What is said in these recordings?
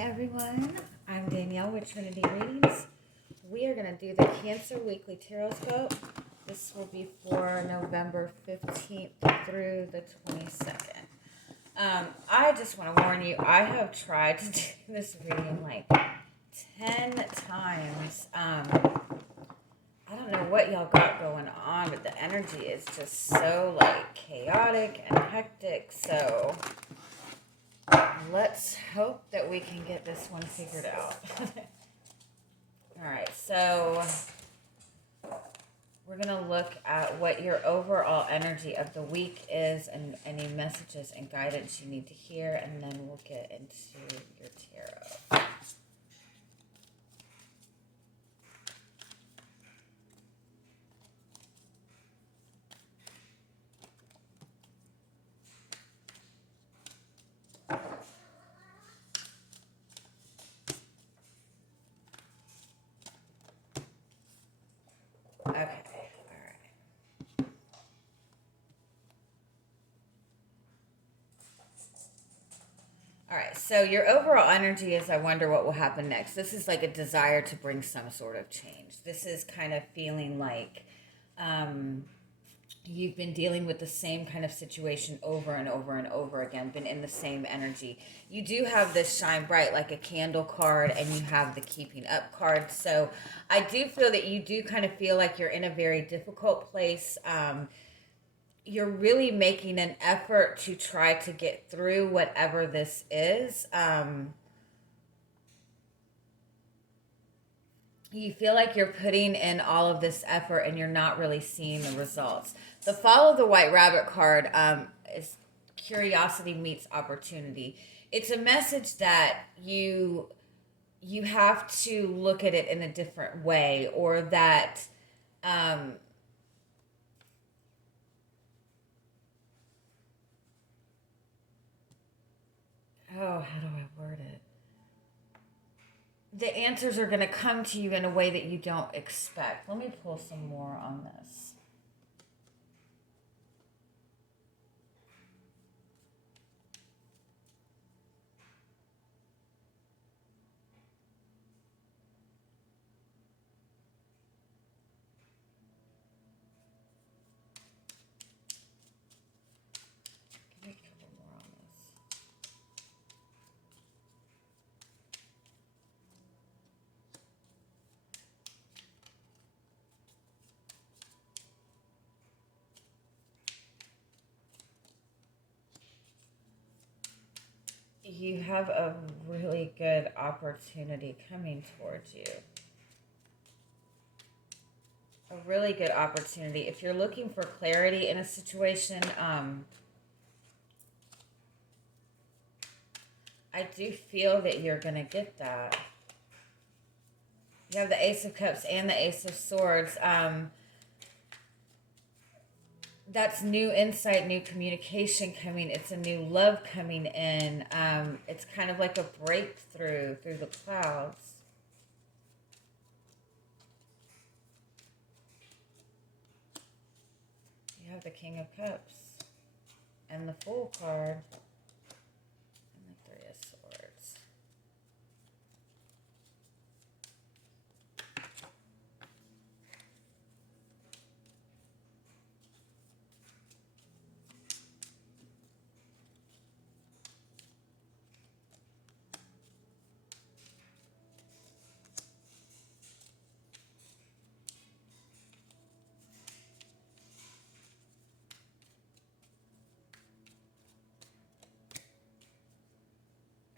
everyone, I'm Danielle with Trinity Readings. We are going to do the Cancer Weekly Tarotscope. This will be for November 15th through the 22nd. I just want to warn you, I have tried to do this reading like 10 times. I don't know what y'all got going on, but the energy is just so like chaotic and hectic, so let's hope that we can get this one figured out. Alright, so we're going to look at what your overall energy of the week is and any messages and guidance you need to hear, and then we'll get into your tarot. Okay, alright. Alright, so your overall energy is, I wonder what will happen next. This is like a desire to bring some sort of change. This is kind of feeling like you've been dealing with the same kind of situation over and over and over again, been in the same energy. You do have this shine bright like a candle card, and you have the keeping up card. So I do feel that you do kind of feel like you're in a very difficult place. You're really making an effort to try to get through whatever this is. You feel like you're putting in all of this effort and you're not really seeing the results. The Follow the White Rabbit card is curiosity meets opportunity. It's a message that you have to look at it in a different way, or that oh, how do I word it? The answers are going to come to you in a way that you don't expect. Let me pull some more on this. Give me a couple more on this. You have a really good opportunity coming towards you. A really good opportunity. If you're looking for clarity in a situation, I do feel that you're going to get that. You have the Ace of Cups and the Ace of Swords. That's new insight, new communication coming. It's a new love coming in. It's kind of like a breakthrough through the clouds. You have the King of Cups and the Fool card and the Three of Swords.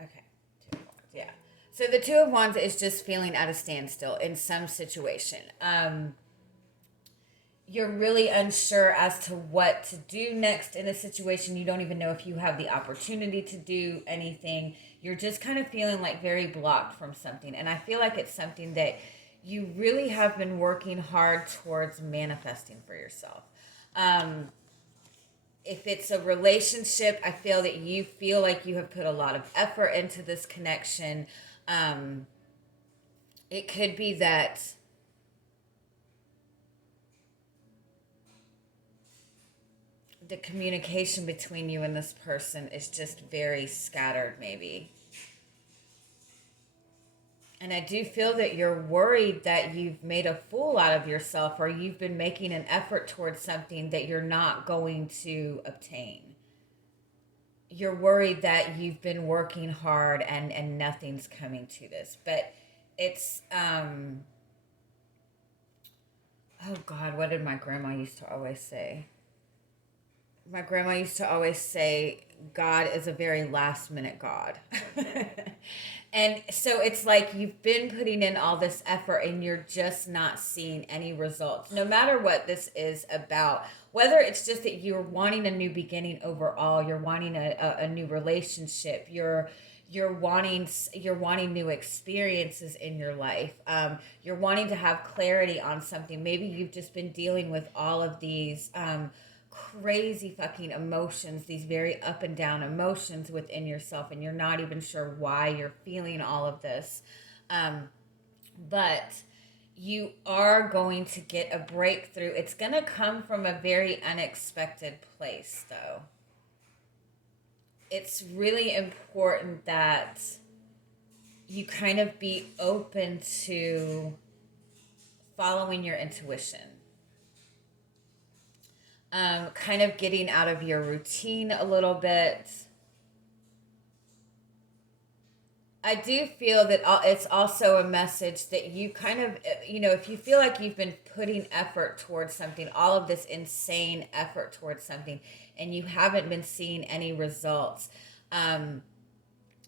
Okay, Two of Wands, yeah. So the Two of Wands is just feeling at a standstill in some situation. You're really unsure as to what to do next in a situation. You don't even know if you have the opportunity to do anything. You're just kind of feeling like very blocked from something. And I feel like it's something that you really have been working hard towards manifesting for yourself. If it's a relationship, I feel that you feel like you have put a lot of effort into this connection. It could be that the communication between you and this person is just very scattered, maybe. And I do feel that you're worried that you've made a fool out of yourself, or you've been making an effort towards something that you're not going to obtain. You're worried that you've been working hard and nothing's coming to this. But it's, oh God, what did my grandma used to always say? My grandma used to always say, God is a very last minute God. And so it's like you've been putting in all this effort and you're just not seeing any results. No matter what this is about, whether it's just that you're wanting a new beginning overall, you're wanting a new relationship, you're wanting new experiences in your life. You're wanting to have clarity on something. Maybe you've just been dealing with all of these crazy fucking emotions, these very up and down emotions within yourself, and you're not even sure why you're feeling all of this. But you are going to get a breakthrough. It's going to come from a very unexpected place, though. It's really important that you kind of be open to following your intuition. Kind of getting out of your routine a little bit. I do feel that it's also a message that you kind of, if you feel like you've been putting effort towards something, all of this insane effort towards something, and you haven't been seeing any results,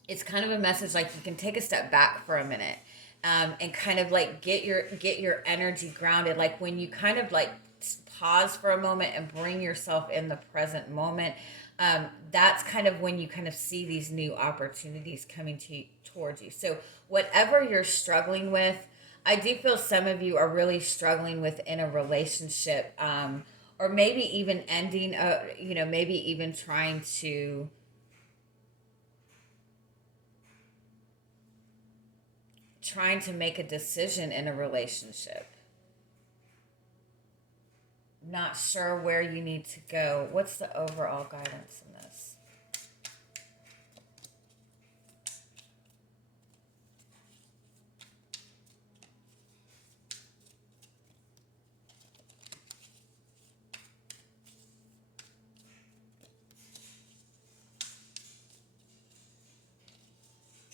it's kind of a message like you can take a step back for a minute, and kind of like get your energy grounded. Like when you kind of like pause for a moment and bring yourself in the present moment, that's kind of when you kind of see these new opportunities coming towards you. So whatever you're struggling with, I do feel some of you are really struggling within a relationship, or maybe even ending, maybe even trying to make a decision in a relationship. Not sure where you need to go. What's the overall guidance in this?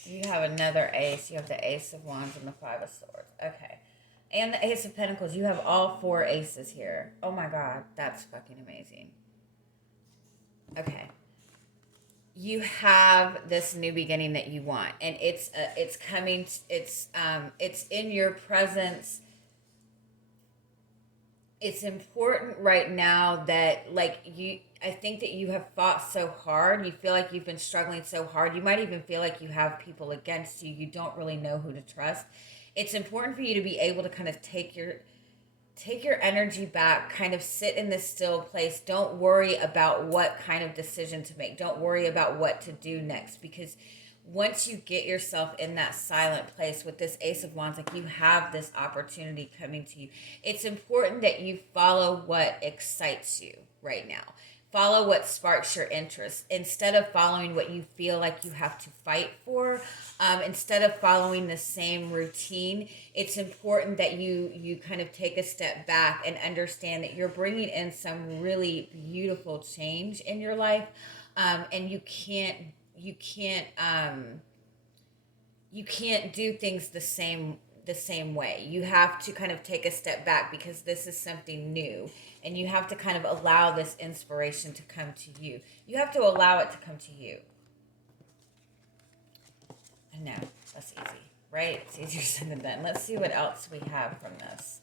You have another ace. You have the Ace of Wands and the Five of Swords. Okay. And the Ace of Pentacles. You have all four aces here. Oh my God. That's fucking amazing. Okay. You have this new beginning that you want. And it's coming. It's in your presence. It's important right now that I think that you have fought so hard. You feel like you've been struggling so hard. You might even feel like you have people against you. You don't really know who to trust. It's important for you to be able to kind of take your energy back, kind of sit in this still place. Don't worry about what kind of decision to make. Don't worry about what to do next, because once you get yourself in that silent place with this Ace of Wands, like you have this opportunity coming to you. It's important that you follow what excites you right now. Follow what sparks your interest instead of following what you feel like you have to fight for. Instead of following the same routine, it's important that you kind of take a step back and understand that you're bringing in some really beautiful change in your life, and you can't do things the same way. You have to kind of take a step back because this is something new, and you have to kind of allow this inspiration to come to you. You have to allow it to come to you. I know, that's easy, right? It's easier said than done. Let's see what else we have from this.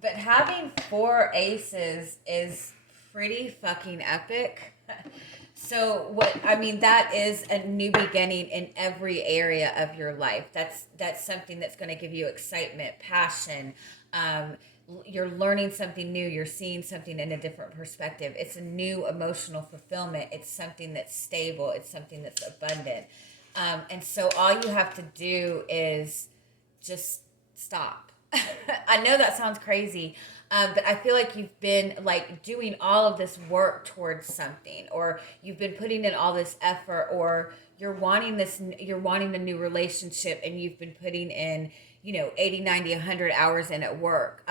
But having four aces is pretty fucking epic. So that is a new beginning in every area of your life. That's something that's going to give you excitement, passion. You're learning something new. You're seeing something in a different perspective. It's a new emotional fulfillment. It's something that's stable. It's something that's abundant. And so all you have to do is just stop. I know that sounds crazy, but I feel like you've been like doing all of this work towards something, or you've been putting in all this effort, or you're wanting the new relationship, and you've been putting in, 80, 90, 100 hours in at work.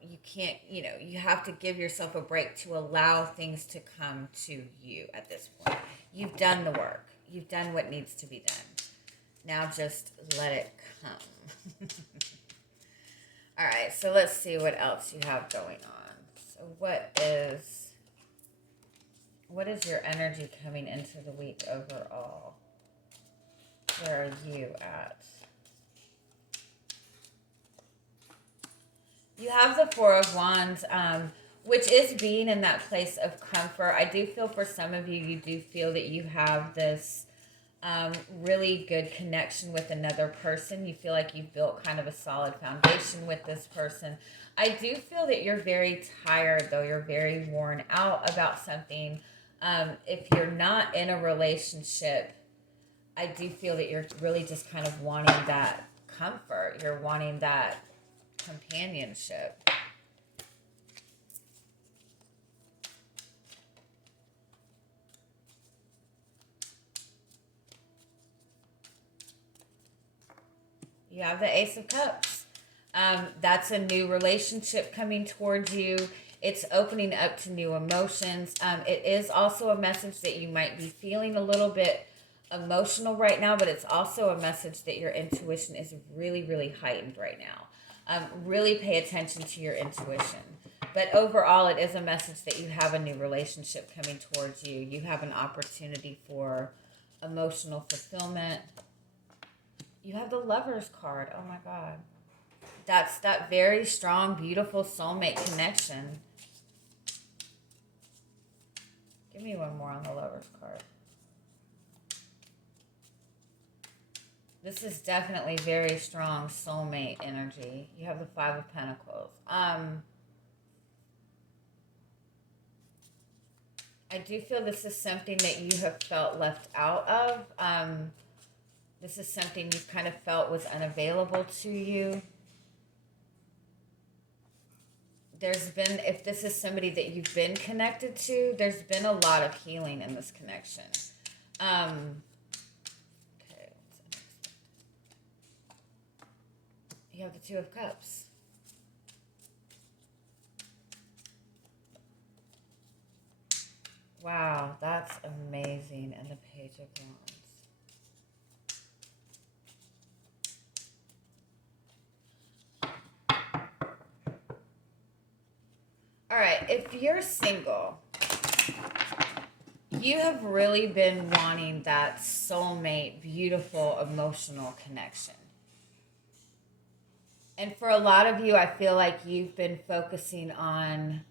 You can't, you have to give yourself a break to allow things to come to you at this point. You've done the work. You've done what needs to be done. Now just let it come. All right, so let's see what else you have going on. So what is your energy coming into the week overall? Where are you at? You have the Four of Wands, which is being in that place of comfort. I do feel for some of you, you do feel that you have this really good connection with another person. You feel like you've built kind of a solid foundation with this person. I do feel that you're very tired, though. You're very worn out about something. If you're not in a relationship, I do feel that you're really just kind of wanting that comfort. You're wanting that companionship. You have the Ace of Cups. That's a new relationship coming towards you. It's opening up to new emotions. It is also a message that you might be feeling a little bit emotional right now, but it's also a message that your intuition is really, really heightened right now. Really pay attention to your intuition. But overall, it is a message that you have a new relationship coming towards you. You have an opportunity for emotional fulfillment. You have the Lover's card. Oh my God. That's that very strong, beautiful soulmate connection. Give me one more on the Lover's card. This is definitely very strong soulmate energy. You have the Five of Pentacles. I do feel this is something that you have felt left out of. This is something you've kind of felt was unavailable to you. There's been, if this is somebody that you've been connected to, there's been a lot of healing in this connection. Okay, what's unexpected? You have the Two of Cups. Wow, that's amazing. And the Page of Wands. All right, if you're single, you have really been wanting that soulmate, beautiful, emotional connection. And for a lot of you, I feel like you've been focusing on,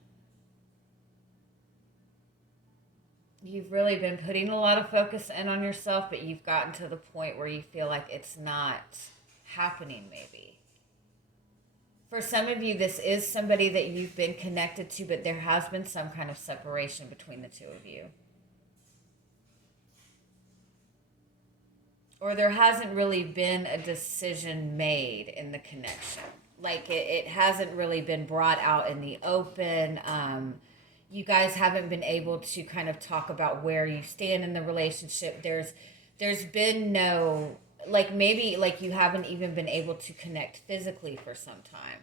you've really been putting a lot of focus in on yourself, but you've gotten to the point where you feel like it's not happening maybe. For some of you, this is somebody that you've been connected to, but there has been some kind of separation between the two of you. Or there hasn't really been a decision made in the connection. Like it hasn't really been brought out in the open. You guys haven't been able to kind of talk about where you stand in the relationship. There's been no, like maybe like you haven't even been able to connect physically for some time.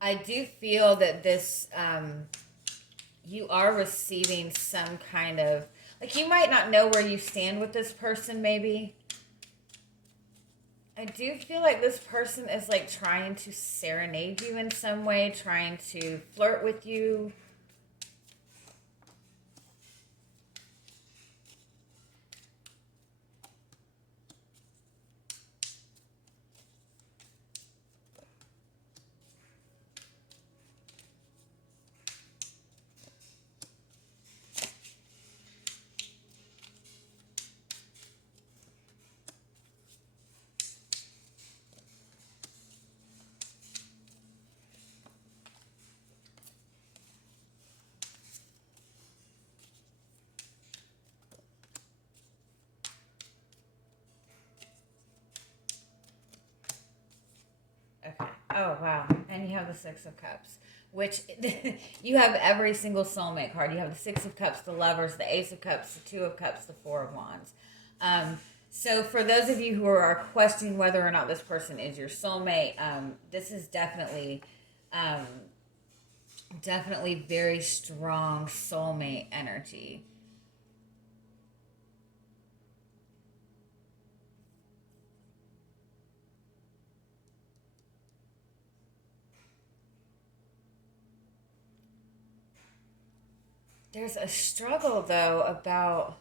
I do feel that this, you are receiving some kind of, like you might not know where you stand with this person maybe. I do feel like this person is like trying to serenade you in some way, trying to flirt with you. Oh, wow. And you have the Six of Cups, which you have every single soulmate card. You have the Six of Cups, the Lovers, the Ace of Cups, the Two of Cups, the Four of Wands. So for those of you who are questioning whether or not this person is your soulmate, this is definitely very strong soulmate energy. There's a struggle, though, about...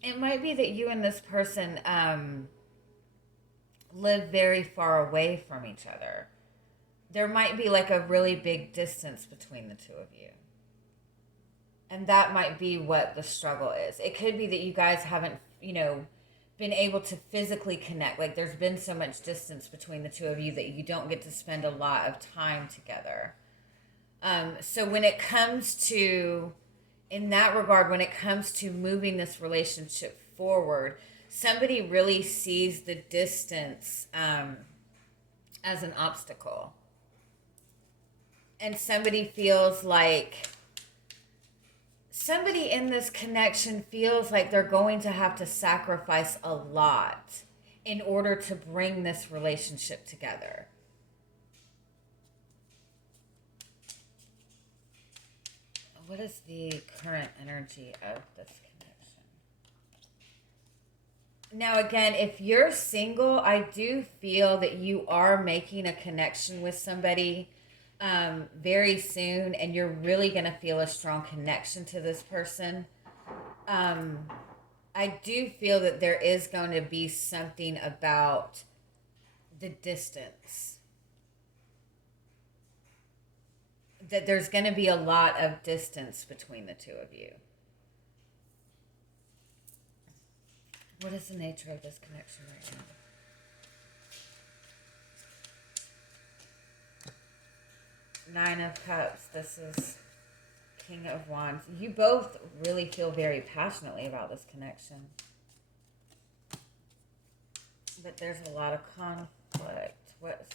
It might be that you and this person live very far away from each other. There might be like a really big distance between the two of you. And that might be what the struggle is. It could be that you guys haven't, been able to physically connect. Like there's been so much distance between the two of you that you don't get to spend a lot of time together. So when it comes to, in that regard, when it comes to moving this relationship forward, somebody really sees the distance as an obstacle. And somebody feels like, somebody in this connection feels like they're going to have to sacrifice a lot in order to bring this relationship together. What is the current energy of this connection? Now, again, if you're single, I do feel that you are making a connection with somebody very soon, and you're really going to feel a strong connection to this person. I do feel that there is going to be something about the distance. That there's going to be a lot of distance between the two of you. What is the nature of this connection right now? Nine of Cups. This is King of Wands. You both really feel very passionately about this connection. But there's a lot of conflict. What's the conflict?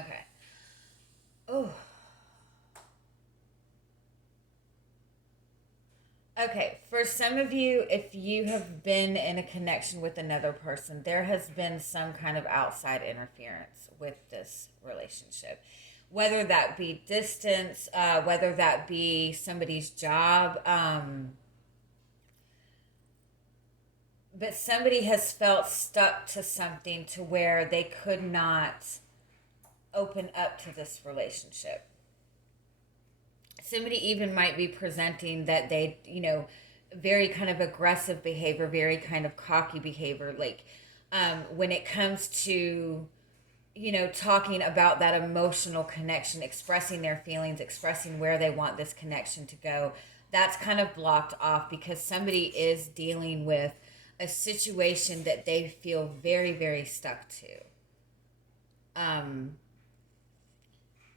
Okay. Oh. Okay, for some of you, if you have been in a connection with another person, there has been some kind of outside interference with this relationship. Whether that be distance, whether that be somebody's job, but somebody has felt stuck to something to where they could not open up to this relationship. Somebody even might be presenting that they, very kind of aggressive behavior, very kind of cocky behavior. Like when it comes to, talking about that emotional connection, expressing their feelings, expressing where they want this connection to go, that's kind of blocked off because somebody is dealing with a situation that they feel very, very stuck to.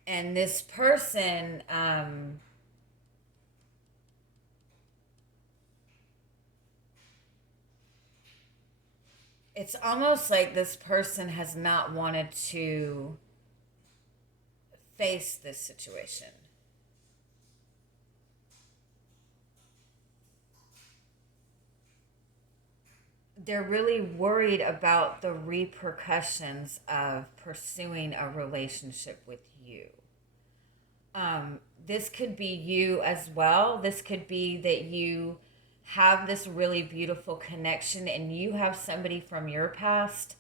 And this person, it's almost like this person has not wanted to face this situation. They're really worried about the repercussions of pursuing a relationship with you. This could be you as well. This could be that you have this really beautiful connection and you have somebody from your past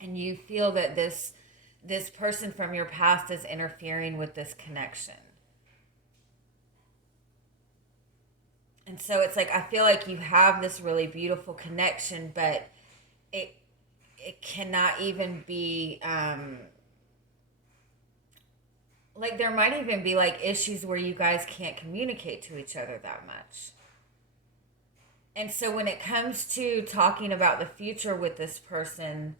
and you feel that this person from your past is interfering with this connection. And so it's like I feel like you have this really beautiful connection, but it cannot even be like there might even be like issues where you guys can't communicate to each other that much. And so when it comes to talking about the future with this person,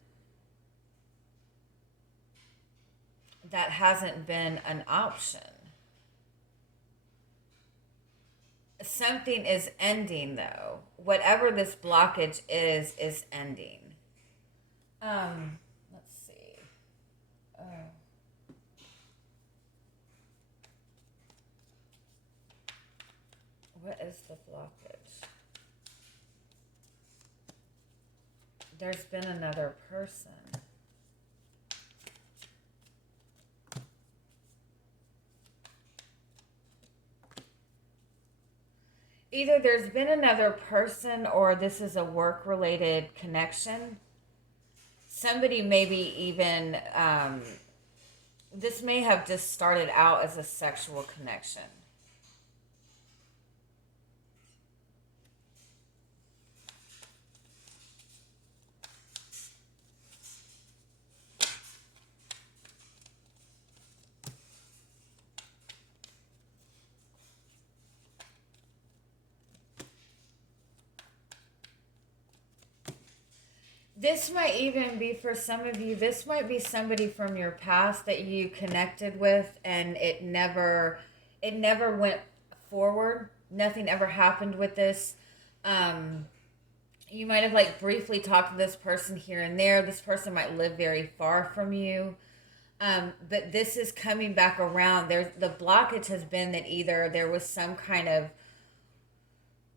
that hasn't been an option. Something is ending though. Whatever this blockage is ending. Let's see. What is the blockage? There's been another person. Either there's been another person or this is a work-related connection. Somebody maybe even, this may have just started out as a sexual connection. This might even be for some of you, this might be somebody from your past that you connected with and it never went forward. Nothing ever happened with this. You might have like briefly talked to this person here and there. This person might live very far from you. But this is coming back around. The blockage has been that either there was some kind of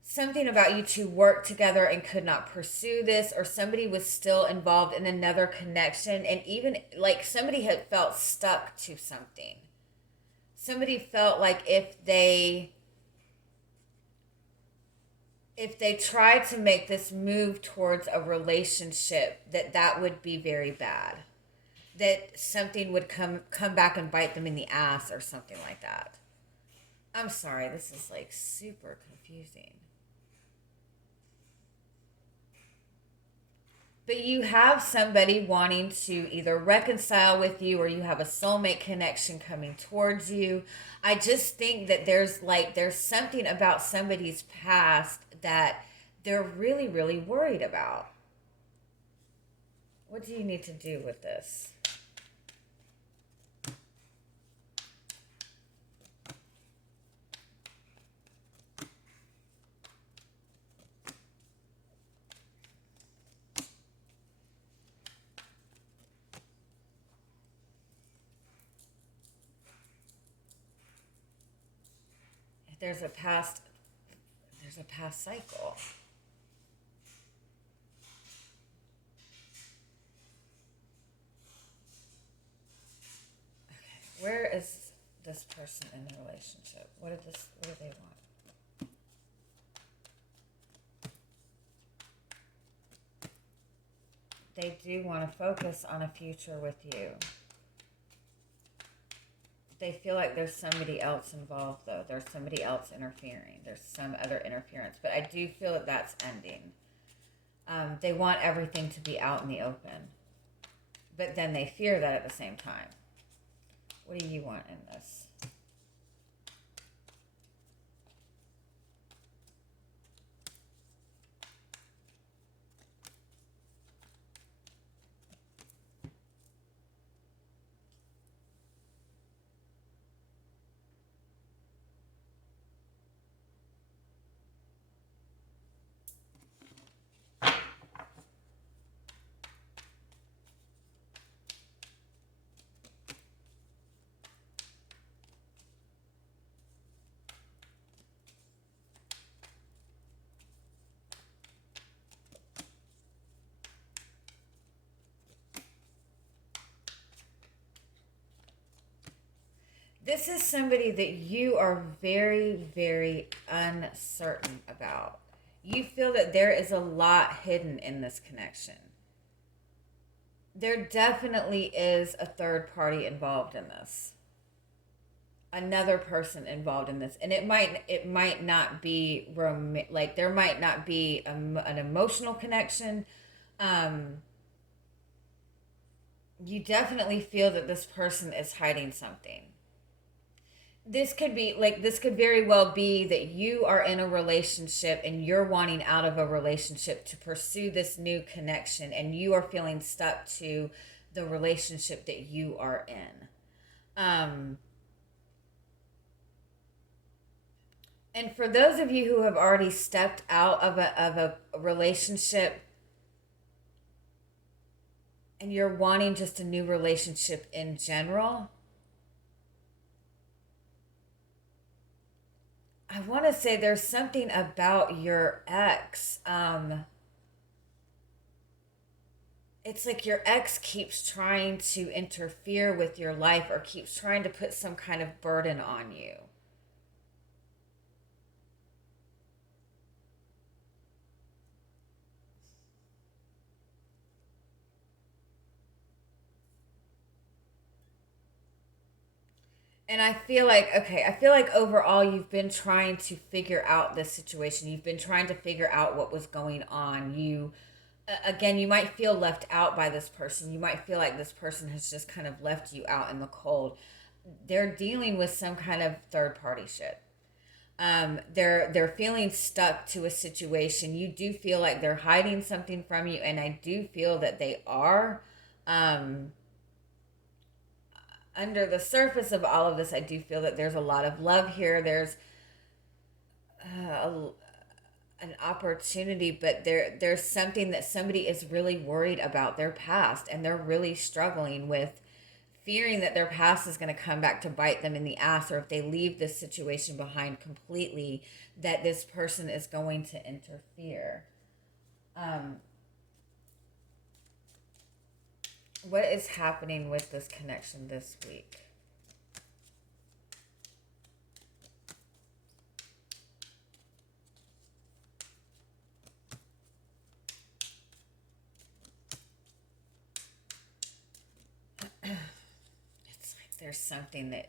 something about you two worked together and could not pursue this, or somebody was still involved in another connection, and even like somebody had felt stuck to something. Somebody felt like if they tried to make this move towards a relationship, that would be very bad, that something would come back and bite them in the ass or something like that. I'm sorry, this is like super confusing. But you have somebody wanting to either reconcile with you or you have a soulmate connection coming towards you. I just think that there's something about somebody's past that they're really, really worried about. What do you need to do with this? There's a past cycle. Okay, where is this person in the relationship? What do they want? They do want to focus on a future with you. They feel like there's somebody else involved, though. There's somebody else interfering. There's some other interference. But I do feel that that's ending. They want everything to be out in the open. But then they fear that at the same time. What do you want in this? This is somebody that you are very, very uncertain about. You feel that there is a lot hidden in this connection. There definitely is a third party involved in this. Another person involved in this, and it might not be like there might not be an emotional connection. You definitely feel that this person is hiding something. This could very well be that you are in a relationship and you're wanting out of a relationship to pursue this new connection, and you are feeling stuck to the relationship that you are in. And for those of you who have already stepped out of a relationship and you're wanting just a new relationship in general, I want to say there's something about your ex. It's like your ex keeps trying to interfere with your life or keeps trying to put some kind of burden on you. And I feel like, overall you've been trying to figure out this situation. You've been trying to figure out what was going on. Again, you might feel left out by this person. You might feel like this person has just kind of left you out in the cold. They're dealing with some kind of third party shit. They're feeling stuck to a situation. You do feel like they're hiding something from you, and I do feel that they are. Under the surface of all of this, I do feel that there's a lot of love here. There's an opportunity, but there's something that somebody is really worried about their past, and they're really struggling with fearing that their past is going to come back to bite them in the ass, or if they leave this situation behind completely, that this person is going to interfere. What is happening with this connection this week? It's like there's something that...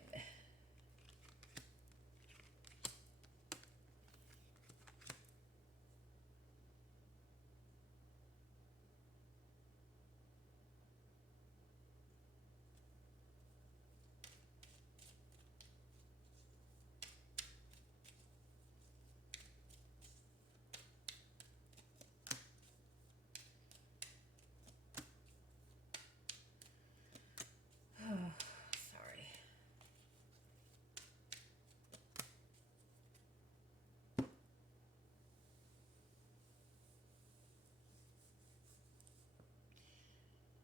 Sorry.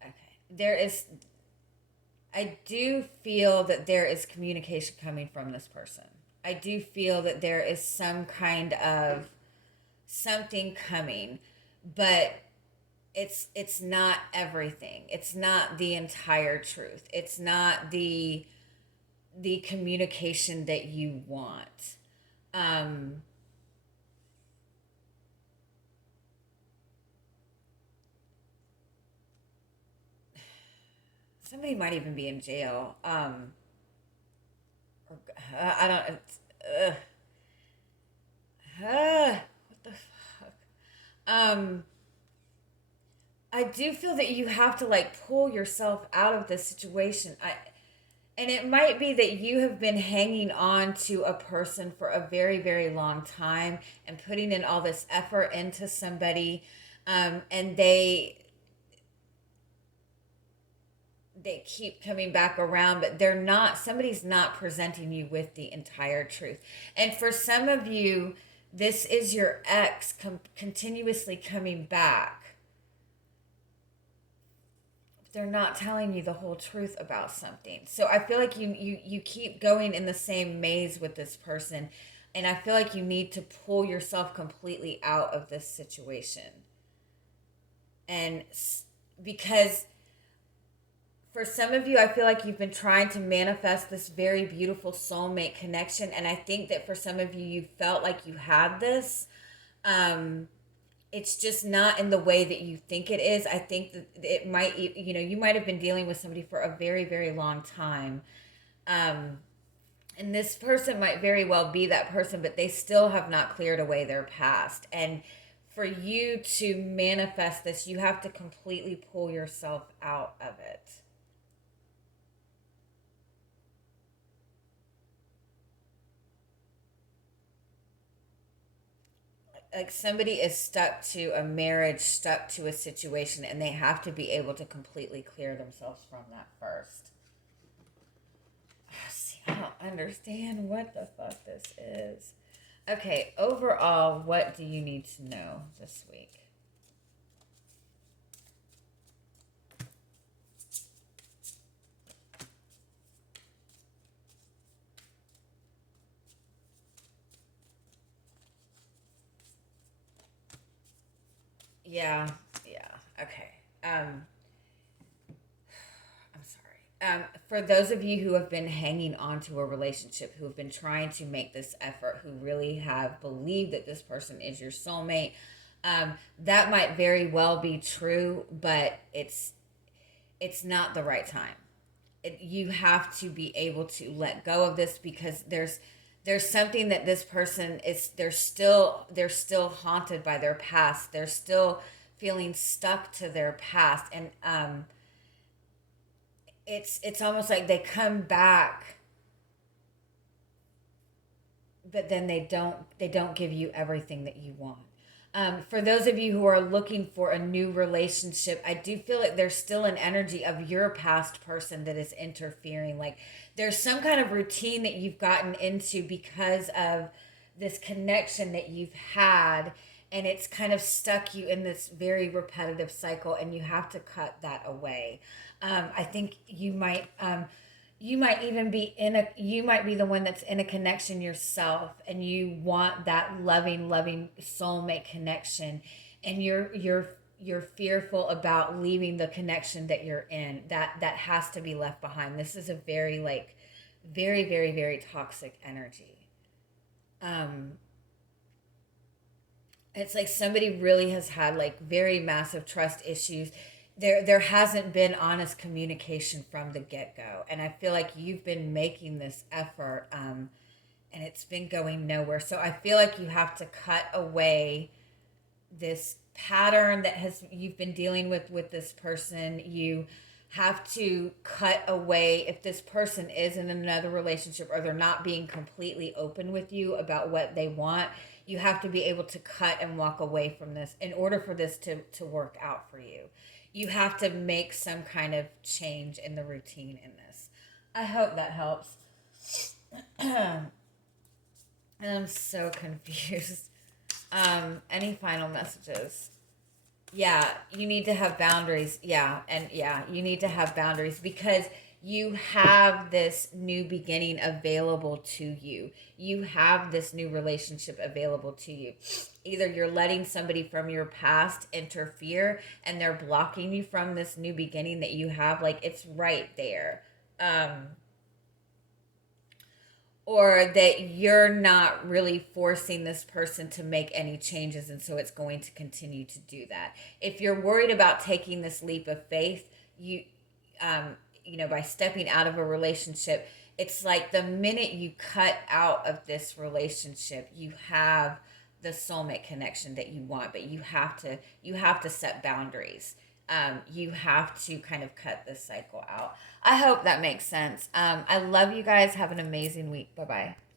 Okay. I do feel that there is communication coming from this person. I do feel that there is some kind of something coming, but it's not everything. It's not the entire truth. It's not the communication that you want. Um, Somebody might even be in jail. Or, I don't. What the fuck? Um, I do feel that you have to like pull yourself out of this situation. And it might be that you have been hanging on to a person for a very, very long time and putting in all this effort into somebody, and they keep coming back around, but they're not, somebody's not presenting you with the entire truth. And for some of you, this is your ex continuously coming back. They're not telling you the whole truth about something. So I feel like you keep going in the same maze with this person, and I feel like you need to pull yourself completely out of this situation. And because for some of you, I feel like you've been trying to manifest this very beautiful soulmate connection. And I think that for some of you, you felt like you had this. Um, it's just not in the way that you think it is. I think that it might, you might have been dealing with somebody for a very, very long time. Um, and this person might very well be that person, but they still have not cleared away their past. And for you to manifest this, you have to completely pull yourself out of it. Like somebody is stuck to a marriage, stuck to a situation, and they have to be able to completely clear themselves from that first. See, I don't understand what the fuck this is. Okay, overall, what do you need to know this week? Yeah, yeah, okay. I'm sorry. For those of you who have been hanging on to a relationship, who have been trying to make this effort, who really have believed that this person is your soulmate, that might very well be true, but it's not the right time. You have to be able to let go of this because there's something that this person is, they're still haunted by their past. They're still feeling stuck to their past, and it's almost like they come back, but then they don't give you everything that you want. For those of you who are looking for a new relationship, I do feel like there's still an energy of your past person that is interfering. Like there's some kind of routine that you've gotten into because of this connection that you've had, and it's kind of stuck you in this very repetitive cycle, and you have to cut that away. I think you might be the one that's in a connection yourself, and you want that loving soulmate connection, and you're fearful about leaving the connection that you're in. That has to be left behind. This is a very like very very very toxic energy. um it's like somebody really has had like very massive trust issues. There hasn't been honest communication from the get-go, and I feel like you've been making this effort, and it's been going nowhere. So I feel like you have to cut away this pattern that has you've been dealing with this person. You have to cut away if this person is in another relationship, or they're not being completely open with you about what they want. You have to be able to cut and walk away from this in order for this to work out for you. You have to make some kind of change in the routine in this. I hope that helps. And I'm so confused. Any final messages? Yeah, you need to have boundaries. Yeah, and yeah, you need to have boundaries because You have this new beginning available to you. You have this new relationship available to you. Either you're letting somebody from your past interfere and they're blocking you from this new beginning that you have, like it's right there. Or that you're not really forcing this person to make any changes, and so it's going to continue to do that. If you're worried about taking this leap of faith, um, by stepping out of a relationship, it's like the minute you cut out of this relationship, you have the soulmate connection that you want, but you have to set boundaries. You have to kind of cut this cycle out. I hope that makes sense. I love you guys. Have an amazing week. Bye bye.